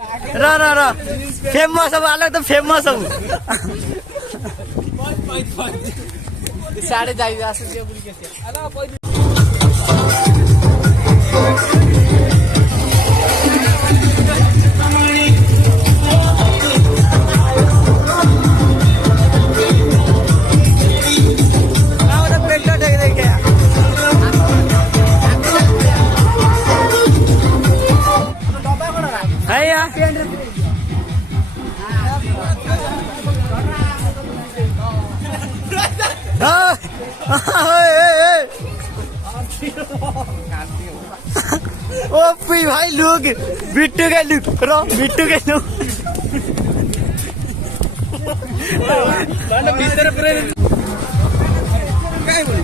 र famous अब अलग त फेमस अब साढे जाइ आसु जे बुली के अला पहिले ओ पी भाई लोग बिट्टू के लुक रो बिट्टू के लुक माने भीतर करे काय बोली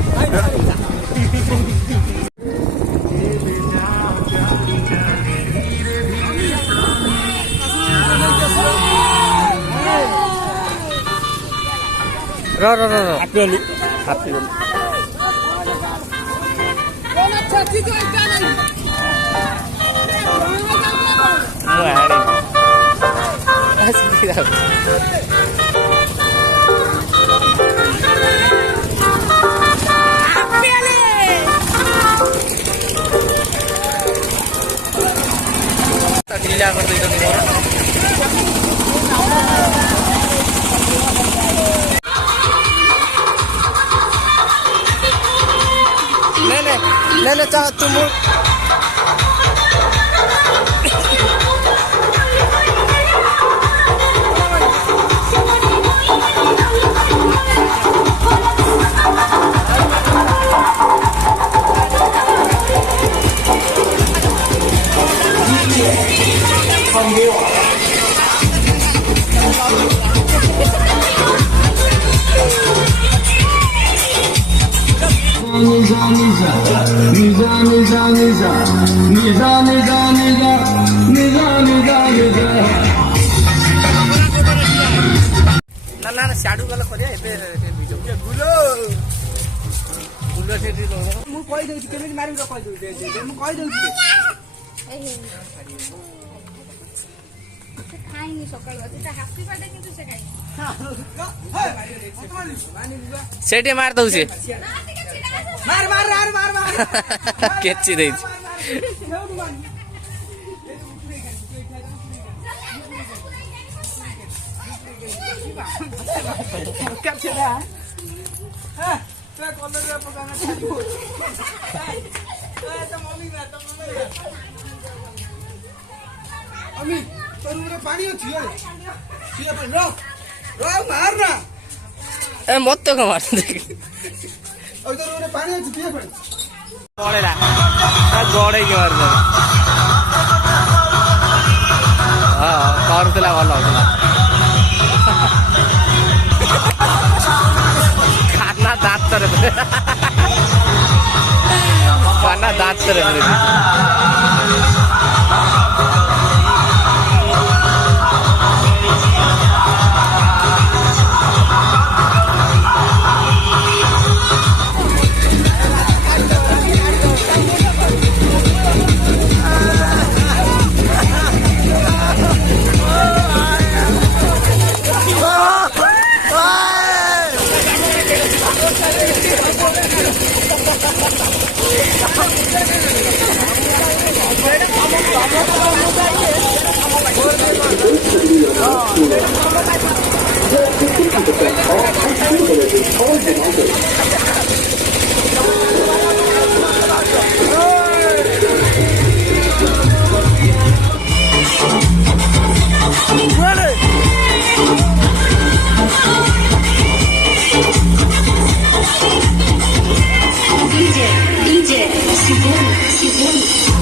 रो हैप्पी छाती तो क्या नहीं ढीला कर दे ले चाह तुम ना साडू गला करिया एबे वीडियो गुलो गुलो सेठी मु कहि देउछि केमे मारि र कहि देउछि मु कहि देउछि से खाइनी सकाळ अतिटा हैप्पी बर्थडे किंतु से खाइ सेठी मार दउछि मार केची देछि मत तो मार गड़े करुला भल होता खाना दाँत खाना दाँत DJ, seguro.